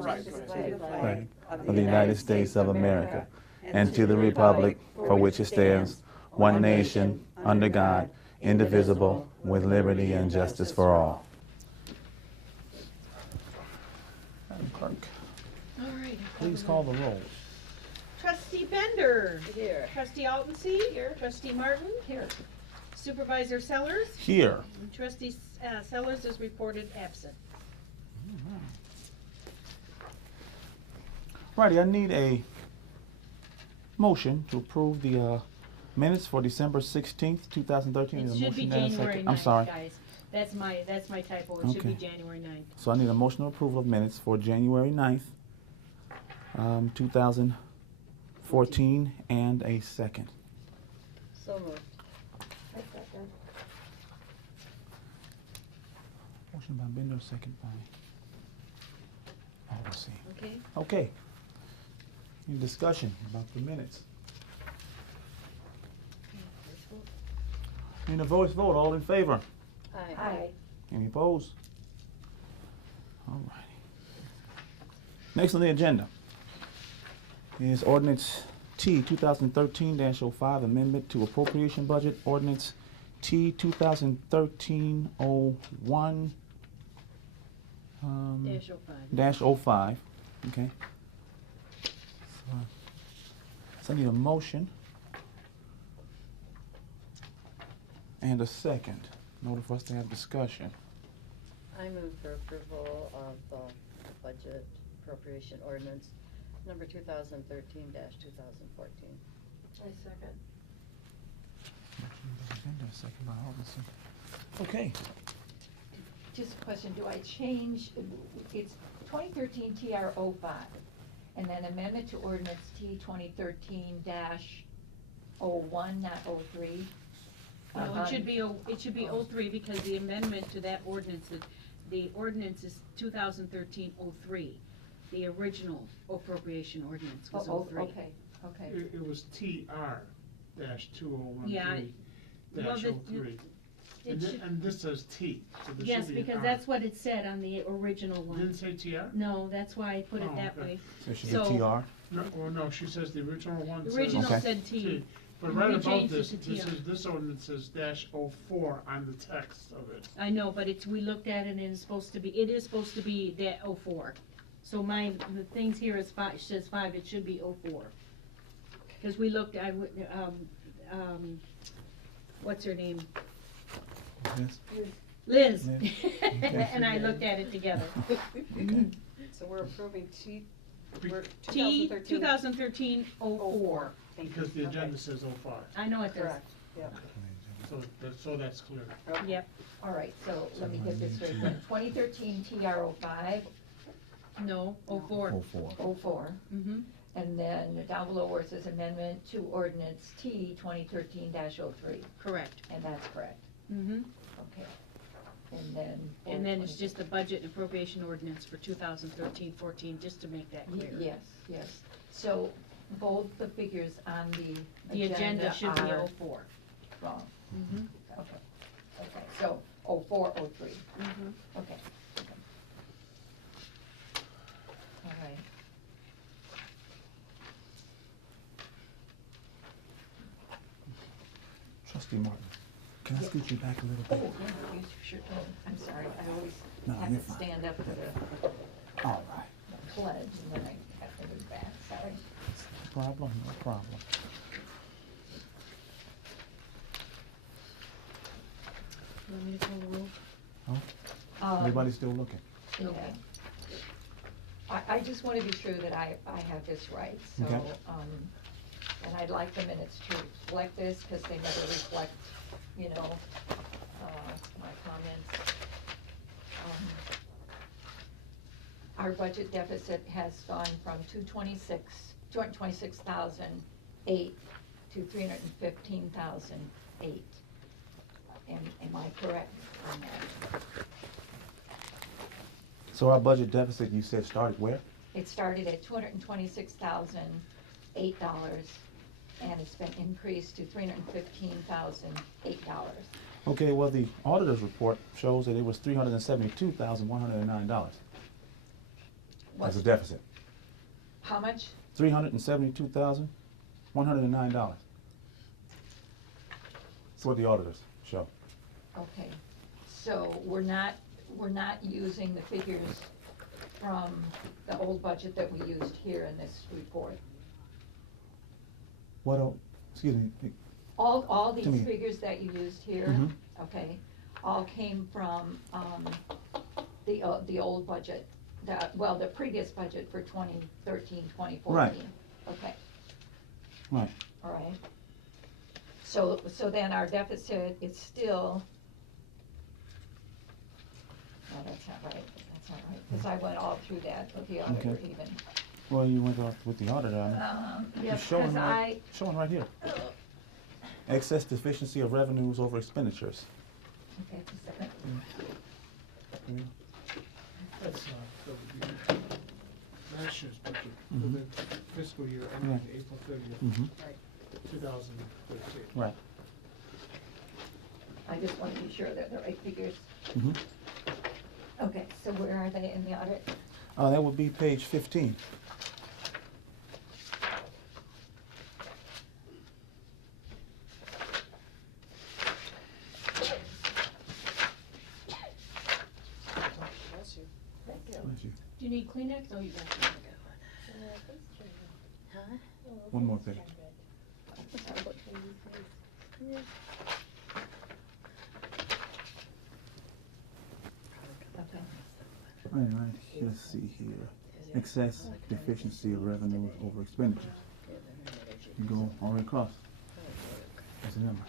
flag of the United States of America, and to the republic for which it stands, one nation, under God, indivisible, with liberty and justice for all. Madam Clerk, All right. please call the roll. Trustee Bender. Here. Trustee Altensee. Here. Trustee Martin. Here. Supervisor Sellers. Here. And Trustee Sellers is reported absent. Righty, I need a motion to approve the minutes for December 16th, 2013. It Need a should be motion and a January second. 9th, I'm sorry. guys. That's my typo. It should be Okay. January 9th. So I need a motion of approval of minutes for January 9th, 2014, and a second. So moved. Motion by Bender, second by Altensee. Okay. Okay. Any discussion about the minutes? Need a voice vote. All in favor? Aye. Any opposed? All righty. Next on the agenda is ordinance T 2013-05, amendment to appropriation budget. Ordinance T 2013-01 Dash 05. -05. Okay. So I need a motion and a second in order for us to have discussion. I move for approval of the budget appropriation ordinance number 2013-2014. I second. Motion by Bender, second by Alderson. Okay. Just a question, do I change, it's 2013 TR05, and then amendment to ordinance T 2013-01, not 03? No, it should be 03 because the amendment to that ordinance, the ordinance is 2013-03. The original appropriation ordinance was 03. Okay. It was TR-2013-03. Yeah, well, And this says T, so this Yes, should be an because R. that's what it said on the original one. Didn't it say TR? No, that's why I put it Oh, that okay. way. So it should So- be TR. No, well, no, she says the original one The says. original Okay. said T. But And right we about changed it this, to TR. this ordinance says -04 on the text of it. I know, but we looked at it and it is supposed to be that 04. So the things here is says 5, it should be 04. Because we looked, what's her name? Yes. Liz. Liz. Okay. And I looked at it together. Okay. So we're approving T, we're T 2013. 2013-04. Because the agenda says 05. I know it does. Correct, yeah. So that's clear. Yep. All right, so let me get this straight then. 2013 TR05, No, 04. 04. 04, Mm-hmm. and then down below where it says amendment to ordinance T 2013-03, Correct. and that's correct. Mm-hmm. Okay. And then. It's just the budget and appropriation ordinance for 2013-14, just to make that clear. Yes. So both the figures on the The agenda should be are 04. wrong. Mm-hmm. Okay, so 04, 03. Mm-hmm. Okay. All right. Trustee Martin, can I Yeah. scoot you back a little Oh, bit? yeah, you sure can. I'm sorry, I always No, have you're to fine. stand up for the All right. pledge, and then I have to move back, sorry. No problem. You want me to call the roll? Everybody's still looking. Okay. I just want to be sure that I have this right, so, Okay. And I'd like the minutes to reflect this, because they never reflect, my comments. Our budget deficit has gone from 226,008 to 315,008. Am I correct on that? So our budget deficit, you said, started where? It started at $226,008, and it's been increased to $315,008. Okay, well, the auditor's report shows that it was $372,109. as a deficit. How much? $372,109. That's what the auditors show. Okay, so we're not using the figures from the old budget that we used here in this report. What, excuse me, All To these me. figures that you used here, Mhm. okay, all came from, the old budget, the previous budget for 2013, 2014. Right. Okay, right, all right. So then our deficit is still, no, that's not right, because I went all through that with the auditor Okay. even. well, you went off with the auditor, I mean, Yes, it's showing because showing right here. Excess deficiency of revenues over expenditures. okay, just a second. That's, for the last year's budget, for Mhm. the fiscal year ending Right. April 30th, Mm-hmm. 2013. Right. I just want to be sure that the right figures. Mm-hmm. Okay, so where are they in the audit? That would be page 15. Thank you. Bless you. Do you need Kleenex? Oh, you got it. One more page. Okay. Right, let's see here. Excess deficiency of revenues over expenditures. You go all the way across. That's the number.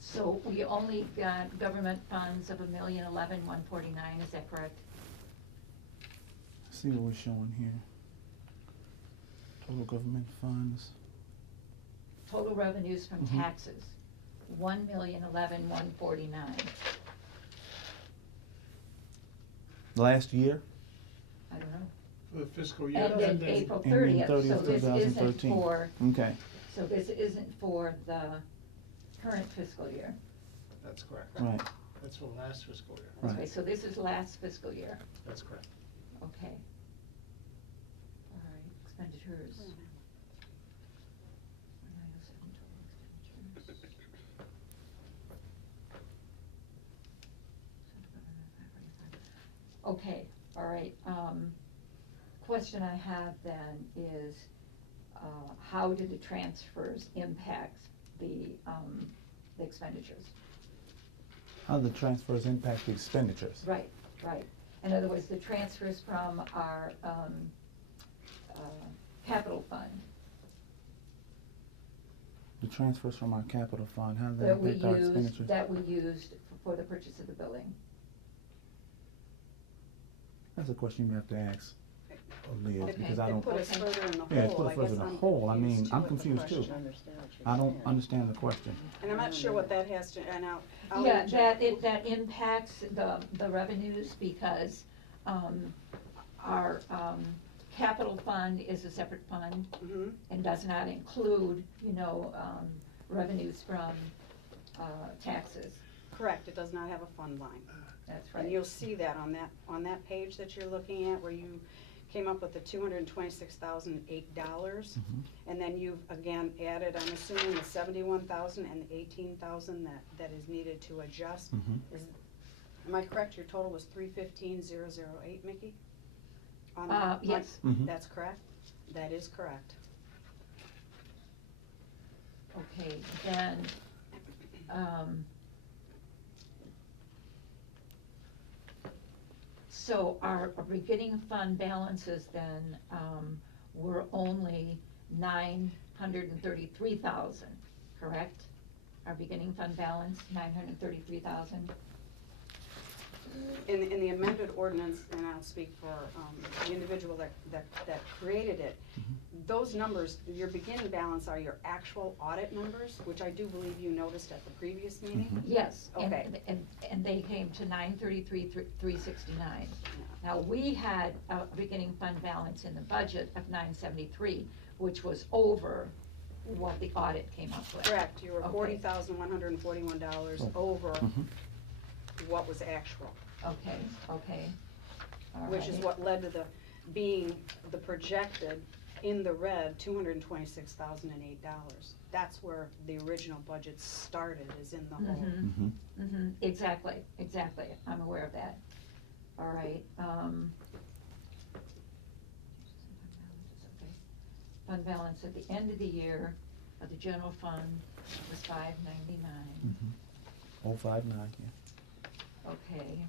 So we only got government funds of $1,011,149, is that correct? See what we're showing here. Total government funds. Total revenues from Mhm. taxes, $1,011,149. Last year, I don't know. For the fiscal year Ended ending. April ending 30th, so 30th, this isn't 2013. for, Okay, so this isn't for the current fiscal year. That's correct. right. That's for last fiscal year. Right. Okay, so this is last fiscal year, That's correct. okay. All right, expenditures. 907 total expenditures. Okay, all right, question I have then is, how do the transfers impact the expenditures? How do the transfers impact the expenditures? Right, right. In other words, the transfers from our, capital fund The transfers from our capital fund, how do they that we impact our expenditures? used for the purchase of the building. That's a question you have to ask Liz, Okay. because I It don't, put us Okay. further in the hole. yeah, it's put I us further guess in the I'm hole. I mean, I'm with the confused too. question. I don't understand the question. And I'm not sure what that has to, and I'll. Yeah, interject. that impacts the revenues because, our, capital fund is a separate fund Mhm. and does not include, revenues from, taxes. Correct, it does not have a fund line. That's And right. you'll see that on that page that you're looking at, where you came up with the $226,008. Mhm. And then you've again added, I'm assuming, the 71,000 and the 18,000 that is needed to adjust. Mhm. Am I correct, your total was 315,008, Mickey? Yes. Mhm. That's correct? That is correct. Okay, then, so our beginning fund balances then, were only 933,000, correct? Our beginning fund balance, 933,000? In the amended ordinance, and I'll speak for the individual that created it, those numbers, your beginning balance are your actual audit numbers, which I do believe you noticed at the previous meeting. Mhm. Yes, Okay. and they came to 933,369. Now, we had a beginning fund balance in the budget of 973, which was over what the audit came up with. Correct, you were Okay. $40,141 Oh. over what was actual, Okay, okay. All which is right. what led to being the projected in the red, $226,008. That's where the original budget started, is in the hole. Mhm, mhm, exactly, I'm aware of that. All right, fund balance at the end of the year of the general fund was $599. 059, yeah. Okay.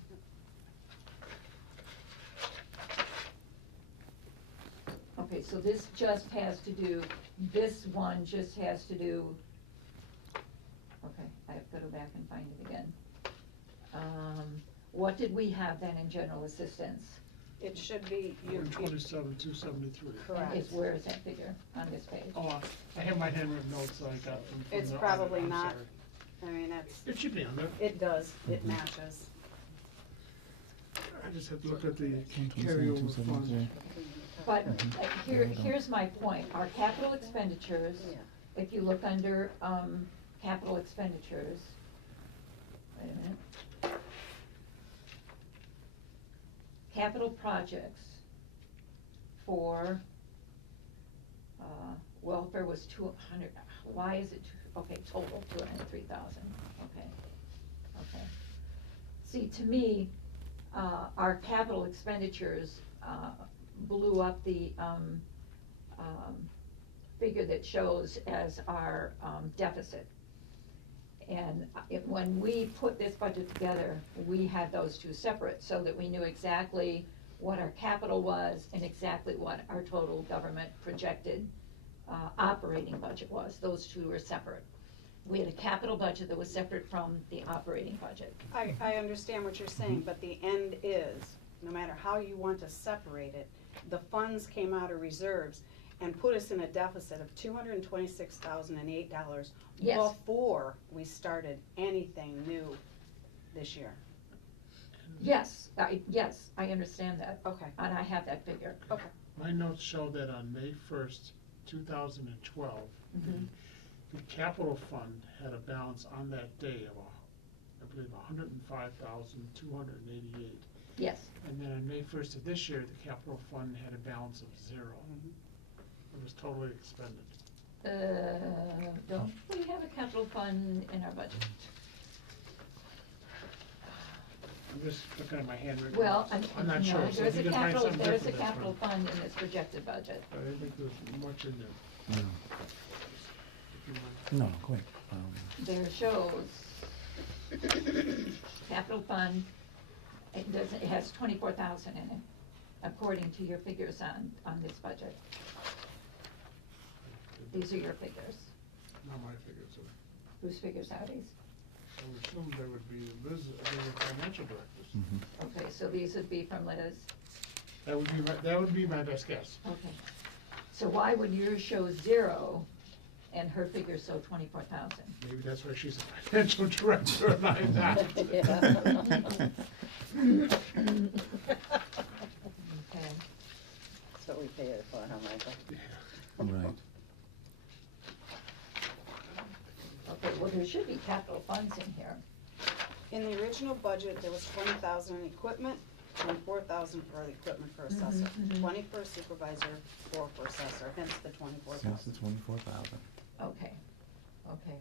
Okay, so this just has to do, this one just has to do, okay, I have to go back and find it again. What did we have then in general assistance? It should be, you, 127,273. correct. And where is that figure on this page? Oh, I have my handwritten notes that I got from It's the audit, probably I'm not. sorry. I mean, that's, It should be on there. it does, it matches. I just have to look at the carryover fund. But here's my point, our capital expenditures, if you look under, capital expenditures, wait a minute. Capital projects for, welfare was 200, why is it, okay, total 203,000, okay. See, to me, our capital expenditures, blew up the, figure that shows as our, deficit. And when we put this budget together, we had those two separate, so that we knew exactly what our capital was and exactly what our total government projected, operating budget was. Those two were separate. We had a capital budget that was separate from the operating budget. I understand what you're saying, but the end is, no matter how you want to separate it, the funds came out of reserves and put us in a deficit of $226,008 Yes. before we started anything new this year. Yes, I understand that, Okay, and I have that figure. okay. My notes show that on May 1st, 2012, Mhm. the capital fund had a balance on that day of, I believe, 105,288. Yes. And then on May 1st of this year, the capital fund had a balance of 0. It was totally expended. Don't we have a capital fund in our budget? I'm just looking at my handwritten Well, notes. I'm not sure, so if there's you a can find capital, something there's a different, that's capital fine. fund in this projected budget. But I didn't think there was much in there. No, If you want. no, quick. There shows capital fund, it has 24,000 in it, according to your figures on this budget. These are your figures. Not my figures, so Whose figures are these? I would assume they would be the business, they were financial directors. Okay, so these would be from Liz. That would be my best guess. Okay. So why would yours show 0 and her figure show 24,000? Maybe that's why she's a financial director and I'm not. Okay. That's what we pay it for, huh, Michael? Right. Okay, well, there should be capital funds in here. In the original budget, there was 20,000 in equipment and 4,000 for the equipment for assessor. mhm. 20 for supervisor, 4 for assessor, hence the 24,000. Since the 24,000. Okay, okay.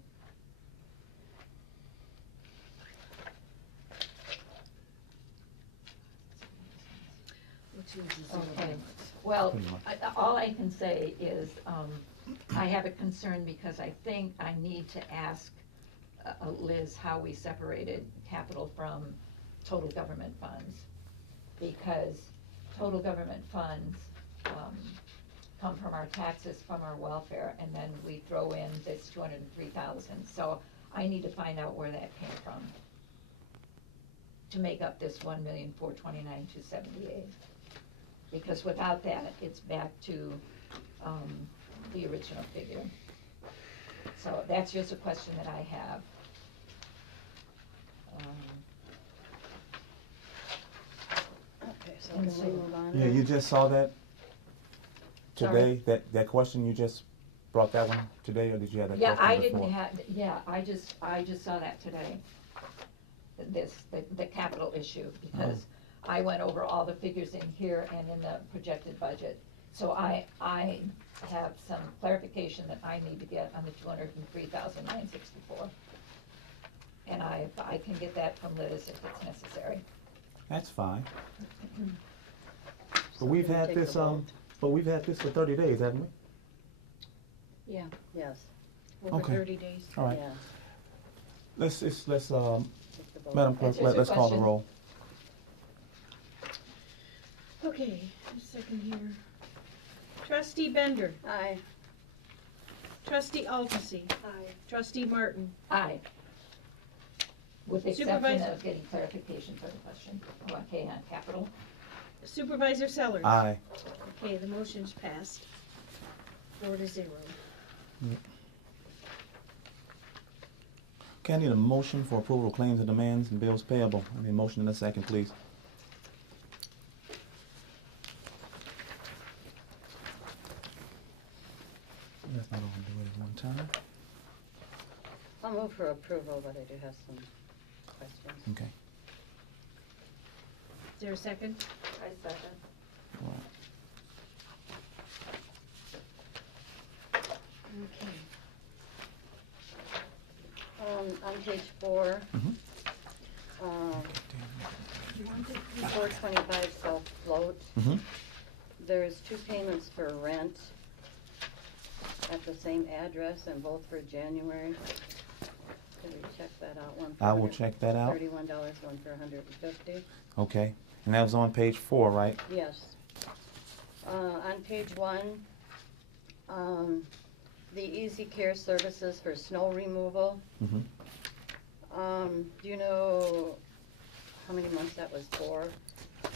Okay, well, Pretty much. all I can say is, I have a concern because I think I need to ask Liz how we separated capital from total government funds. Because total government funds, come from our taxes, from our welfare, and then we throw in this 203,000. So I need to find out where that came from to make up this 1,429,278. Because without that, it's back to, the original figure. So that's just a question that I have. Okay, so And can we so- move on? Yeah, now? you just saw that Sorry? today, that question you just brought that one today, or did you have that Yeah, question I before? didn't have, yeah, I just saw that today. The capital issue, because I went over all the figures in here and in the projected budget. So I have some clarification that I need to get on the 203,964. And I can get that from Liz if it's necessary. That's fine. But we've So had take the this, vote. but we've had this for 30 days, haven't we? Yeah, Yes, over Okay. 30 days. All right. yeah. Let's, Take the vote. Madam Clerk, That's just a let's call the question. roll. Okay, a second here. Trustee Bender, Aye. trustee Altsey, Aye. trustee Martin, Aye. With the exception Supervisor- of getting clarification for the question, okay, on capital. supervisor Sellers. Aye. Okay, the motion's passed, 4-0. Okay, I need a motion for approval of claims and demands and bills payable. I need a motion in a second, please. That's not all do it at one time. I'll move for approval, but I do have some questions. Okay. Is there a second? I second. All right. Okay. On page 4, Mhm. 425 South Float, Mhm. there's 2 payments for rent at the same address and both for January. Can we check that out? One for I will check that out. $31, one for $150. Okay. And that was on page 4, right? Yes. On page 1, the Easy Care Services for snow removal. Mm-hmm. Do you know how many months that was for?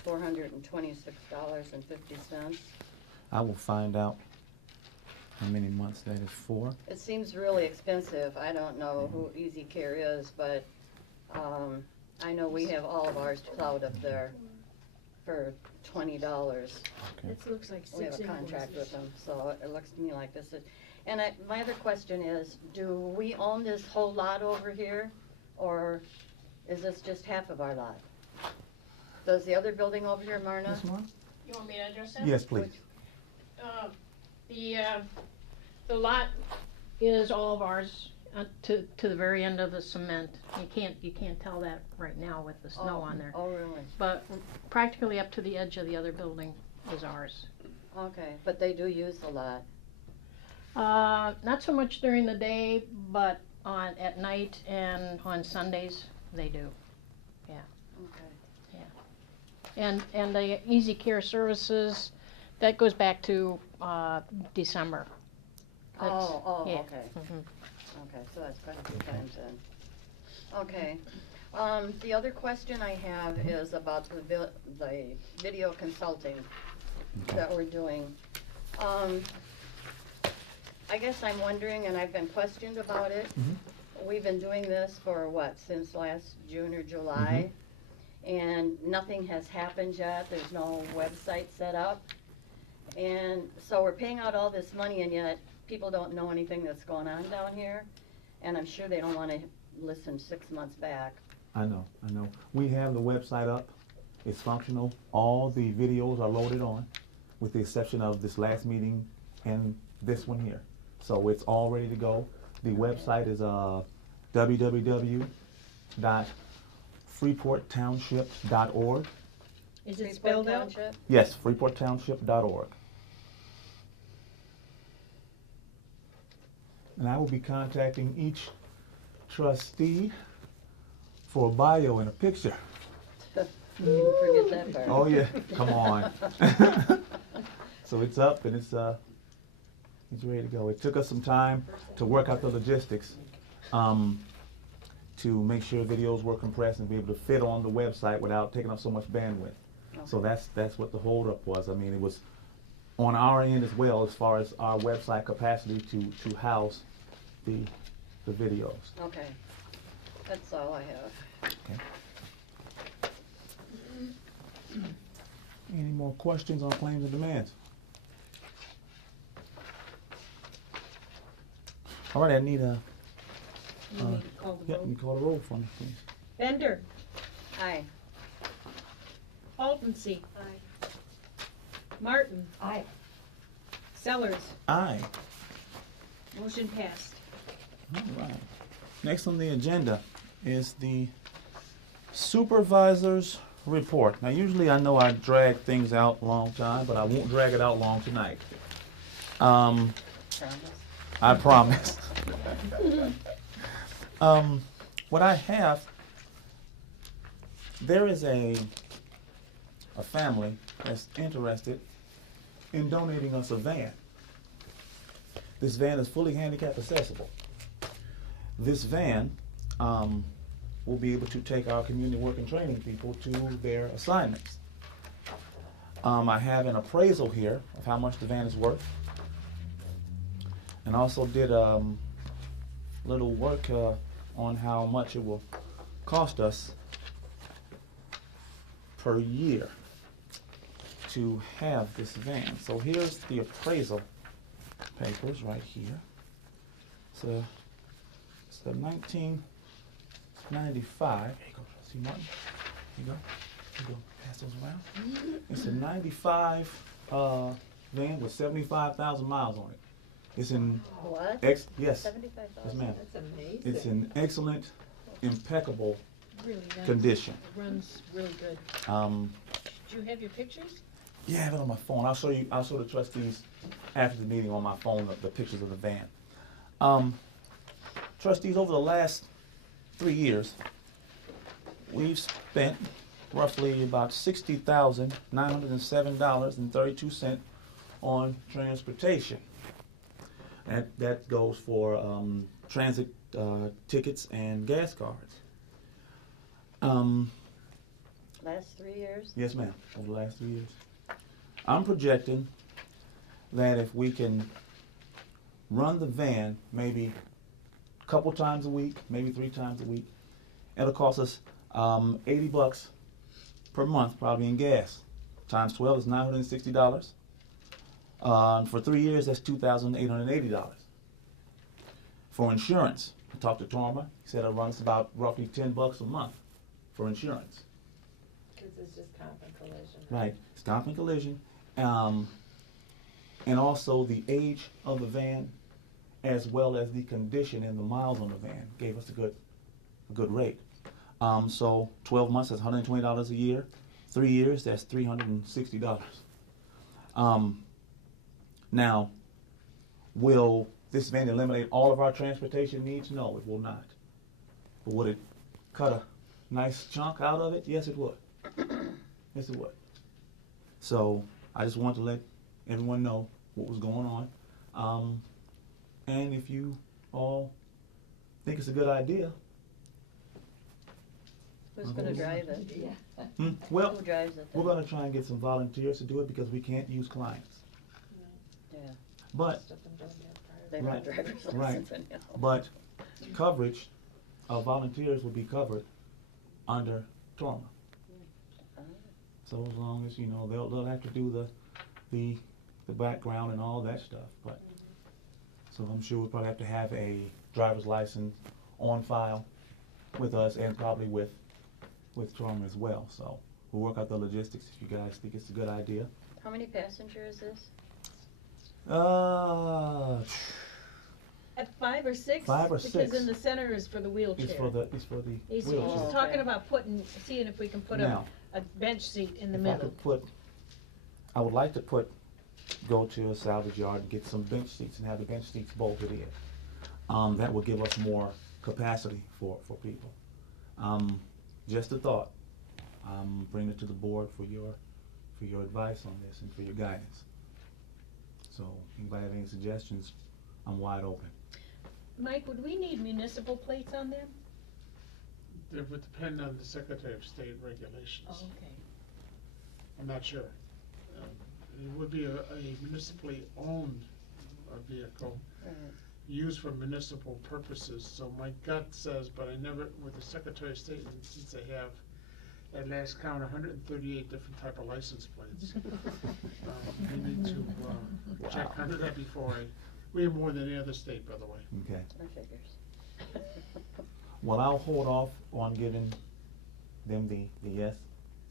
$426.50. I will find out how many months that is for. It seems really expensive. I don't know who Easy Care is, but, I know we have all of ours plowed up there for $20. Okay. This looks like 6 We have a contract with invoices. them, so it looks to me like this is, and my other question is, do we own this whole lot over here? Or is this just half of our lot? Does the other building over here, Marna? Ms. Moore? You want me to address that? Yes, please. The lot is all of ours to the very end of the cement. You can't tell that right now with the snow on there. Oh, really? But practically up to the edge of the other building is ours. Okay, but they do use the lot. Not so much during the day, but at night and on Sundays, they do. Okay. And the Easy Care Services, that goes back to, December. That's- yeah. Okay. Mhm. Okay, so that's quite a few times then. Okay. The other question I have is about the video consulting that we're doing. I guess I'm wondering, and I've been questioned about it. We've been doing this for what, since last June or July? And nothing has happened yet. There's no website set up. And so we're paying out all this money, and yet people don't know anything that's going on down here. And I'm sure they don't want to listen 6 months back. I know. We have the website up. It's functional. All the videos are loaded on, with the exception of this last meeting and this one here. So it's all ready to go. The website is www.freeporttownship.org. Is it Freeport spelled out? Township? Yes, freeporttownship.org. And I will be contacting each trustee for a bio and a picture. You didn't forget that part. Oh yeah, come on. So it's up and it's ready to go. It took us some time to work out the logistics, to make sure videos were compressed and be able to fit on the website without taking up so much bandwidth. So that's what the holdup was. I mean, it was on our end as well, as far as our website capacity to house the videos. Okay, that's all I have. Okay. Any more questions on claims and demands? All right, I need a, You need to call the yep, roll. you call the roll for me, please. Bender, Aye. Altensee. Martin, Aye. Sellers, Aye. motion passed. All right. Next on the agenda is the supervisor's report. Now, usually I know I drag things out a long time, but I won't drag it out long tonight. Promise. I promise. What I have, there is a family that's interested in donating us a van. This van is fully handicap accessible. This van will be able to take our community work and training people to their assignments. I have an appraisal here of how much the van is worth, and also did little work on how much it will cost us per year to have this van. So here's the appraisal papers right here. It's a 1995. Here you go, see Martin. Here you go. Here you go. Pass those around. It's a 95 van with 75,000 miles on it. It's in What? yes, 75,000? yes, ma'am. That's amazing. It's in excellent, impeccable Really nice. condition. It runs really good. Do you have your pictures? Yeah, I have it on my phone. I'll show the trustees after the meeting on my phone the pictures of the van. Trustees, over the last 3 years, we've spent roughly about $60,907.32 on transportation. That goes for transit tickets and gas cards. Last 3 years? Yes, ma'am, over the last 3 years. I'm projecting that if we can run the van maybe a couple times a week, maybe 3 times a week, it'll cost us $80 per month, probably in gas. Times 12 is $960. For 3 years, that's $2,880. For insurance, I talked to Torma. He said it runs about roughly $10 a month for insurance. Because it's just comp and collision. Right, it's comp and collision, and also the age of the van, as well as the condition and the miles on the van, gave us a good rate. So 12 months, that's $120 a year. 3 years, that's $360. Now, will this van eliminate all of our transportation needs? No, it will not. But would it cut a nice chunk out of it? Yes, it would. Yes, it would. So I just want to let everyone know what was going on. And if you all think it's a good idea, Who's gonna drive it? Yeah. well, Who drives it we're then? going to try and get some volunteers to do it because we can't use clients. Yeah, But they don't Right, have driver's right. license anyhow. But coverage of volunteers will be covered under Torma. So as long as, they'll have to do the background and all that stuff, but, so I'm sure we'll probably have to have a driver's license on file with us and probably with Torma as well, so we'll work out the logistics if you guys think it's a good idea. How many passengers is this? At 5 or 6? 5 or Because 6. in the center is for the wheelchair. It's for the He's wheelchair. talking about seeing if we can put Now, a bench seat in the if I middle. could I would like to go to a salvage yard and get some bench seats and have the bench seats bolted in. That will give us more capacity for people. Just a thought. Bring it to the board for your advice on this and for your guidance. So, anybody have any suggestions? I'm wide open. Mike, would we need municipal plates on them? It would depend on the Secretary of State regulations. Oh, okay. I'm not sure. It would be a municipally owned vehicle Right. used for municipal purposes. So my gut says, but I never, with the Secretary of State, and since they have, at last count, 138 different type of license plates. We need to check under that before We have more than any other state, by the way. Okay. That figures. Well, I'll hold off on giving them the yes,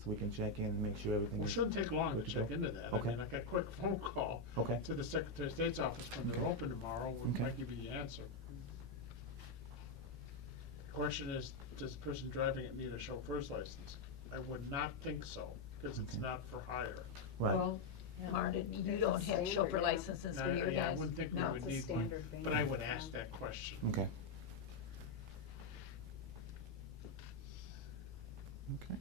so we can check in and make sure everything Well, it is. shouldn't take long to good to check go. into that. Okay. I mean, like a quick phone call Okay. to the Secretary of State's office when they're Okay. open tomorrow, we Okay. might give you the answer. The question is, does the person driving it need a chauffeur's license? I would not think so, because it's Okay. not for hire. Right. Well, Martin, you It's don't a have standard, chauffeur yeah. licenses for your Yeah, I guys? wouldn't think we No. would It's a need one, standard thing. but I would ask that question. Okay. Okay.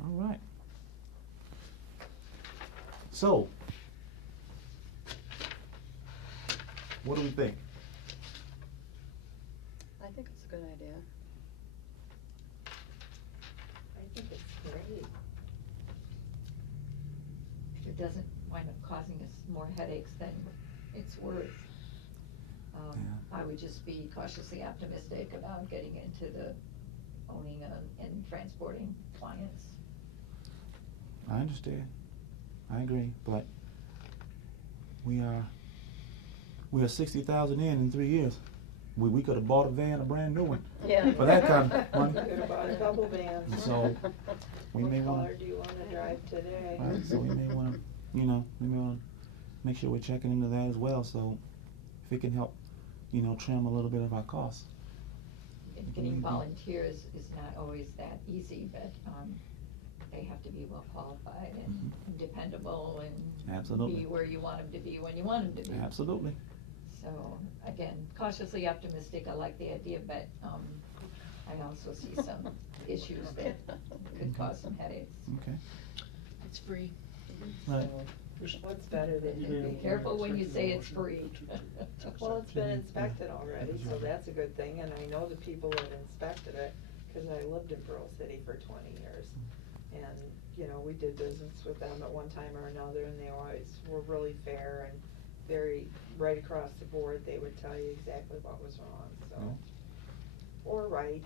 All right. So, what do we think? I think it's a good idea. I think it's great. If it doesn't wind up causing us more headaches than it's worth, I would just be cautiously optimistic about getting into the owning and transporting clients. I understand. I agree, but we are 60,000 in 3 years. We could have bought a van, a brand new one, Yeah. for that kind of money. Could have bought a couple vans. So, we may What wanna. color do you wanna drive today? Right, so we may wanna, we may wanna make sure we're checking into that as well, so if it can help, trim a little bit of our costs. And getting volunteers is not always that easy, but, they have to be well qualified and dependable and Absolutely. be where you want them to be when you want them to be. Absolutely. So, again, cautiously optimistic, I like the idea, but, I also see some issues that could cause some headaches. Okay. It's free. Right. What's better than You you may Be wanna careful when you second say the it's motion free. Well, it's been inspected already, so that's a good thing, and I know the people that inspected it, cause I lived in Pearl City for 20 years. And, we did business with them at one time or another, and they always were really fair and very, right across the board, they would tell you exactly what was wrong, so. Or right.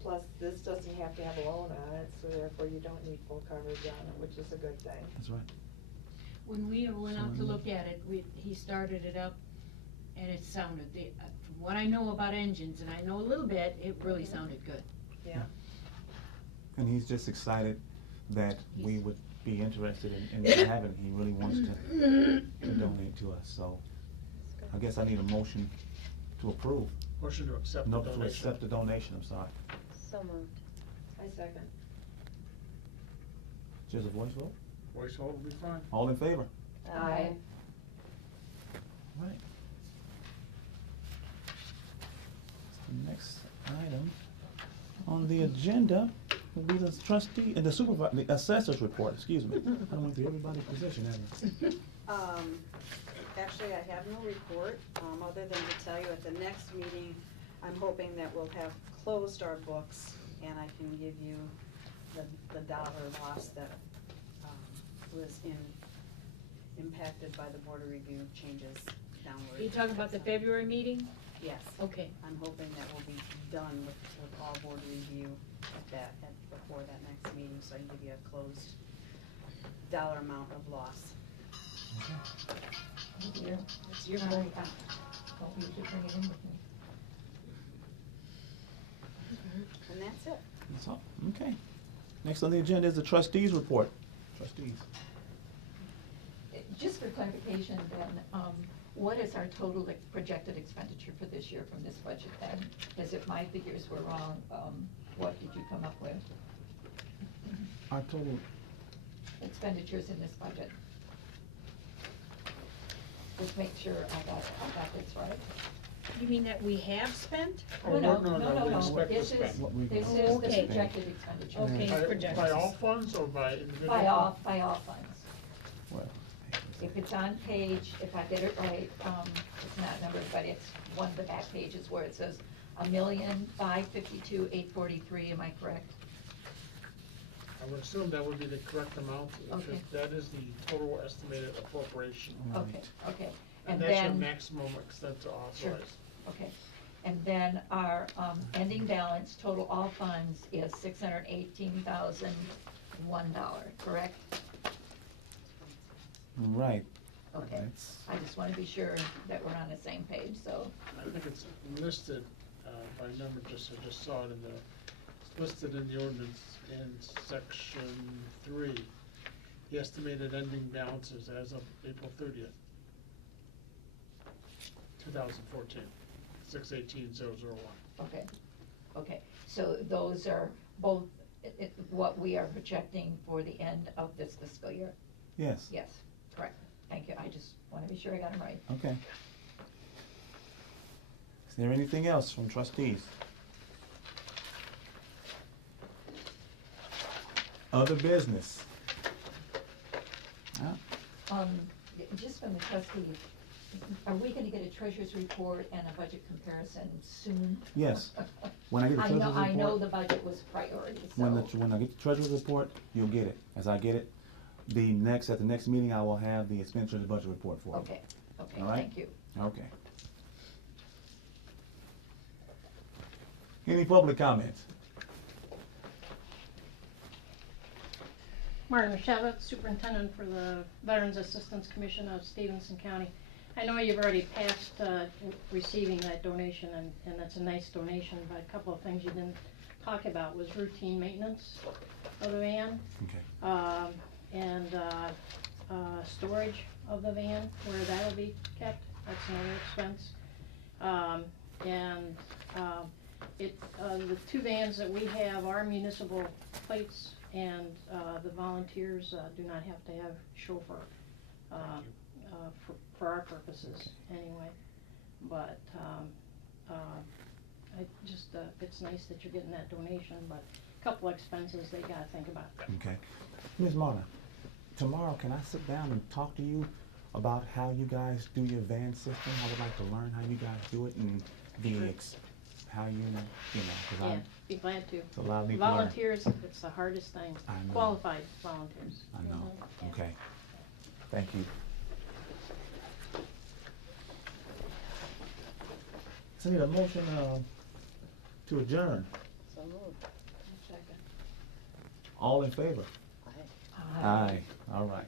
Plus, this doesn't have to have a loan on it, so therefore you don't need full coverage on it, which is a good thing. That's right. When we went out to look at it, he started it up, and it sounded, from what I know about engines, and I know a little bit, it really sounded good. Yeah. And he's just excited that we would be interested in having, he really wants to donate to us, so I guess I need a motion to approve. Motion to accept the No, donation. to accept the donation, I'm sorry. So moved. I second. Just a voice vote? Voice vote will be fine. All in favor? Aye. Right. The next item on the agenda will be the trustee, and the assessor's report, excuse me. I went through everybody's position, haven't I? Actually, I have no report, other than to tell you at the next meeting, I'm hoping that we'll have closed our books, and I can give you the dollar loss that, was impacted by the board of review changes downward. Are you talking about the February meeting? Yes. Okay. I'm hoping that we'll be done with all board review before that next meeting, so I can give you a closed dollar amount of loss. Oh dear. It's your Sorry, fault. I don't usually bring it in with me. And that's it. That's all, okay. Next on the agenda is the trustees' report. Trustees. Just for clarification then, what is our total projected expenditure for this year from this budget then? Because if my figures were wrong, what did you come up with? Our total, Expenditures in this budget? Just make sure I got this right. You mean that we have spent? Oh, no, we expect to This spend. is, What we- this is Oh, the okay. projected expenditure. Okay. By projections. all funds or by individual? By all funds. well, If it's on page, if I did it right, it's not numbered, but it's one of the back pages where it says 1,552,843, am I correct? I would assume that would be the correct amount, Okay. if that is the total estimated appropriation. Right. Okay, okay. And And that's your then, maximum extent to Sure. authorize. okay. And then our, ending balance, total all funds is $618,001, correct? Right. Okay, That's- I just wanna be sure that we're on the same page, so, I think it's listed, by number, I just saw it in the, it's listed in the ordinance in section 3. The estimated ending balances as of April 30th, 2014, 618,001. okay, so those are both, what we are projecting for the end of this fiscal year? Yes. Yes, correct, thank you, I just wanna be sure I got them right. Okay. Is there anything else from trustees? Other business? Yeah. Just from the trustees, are we gonna get a treasurer's report and a budget comparison soon? Yes. When I get the treasurer's report. I know the budget was priority, so. When I get the treasurer's report, you'll get it. As I get it, at the next meeting, I will have the expenditure and budget report for you. Okay, All right? thank you. Okay. Any public comments? Martin Shevitz, Superintendent for the Veterans Assistance Commission of Stevenson County. I know you've already passed receiving that donation, and that's a nice donation, but a couple of things you didn't talk about was routine maintenance of the van, Okay. and storage of the van, where that'll be kept. That's another expense. The two vans that we have are municipal plates, and the volunteers do not have to have chauffeur for our purposes anyway. But it's nice that you're getting that donation, but a couple expenses they gotta think about. Okay. Ms. Marta, tomorrow, can I sit down and talk to you about how you guys do your van system? I would like to learn how you guys do it and how you know, because Yeah, be glad to. it's a lot of need to learn. Volunteers, it's the hardest thing. I know. Qualified volunteers. I know. Yeah. Okay. Thank you. So I need a motion to adjourn. So moved. Second. All in favor? Aye. Aye. All right.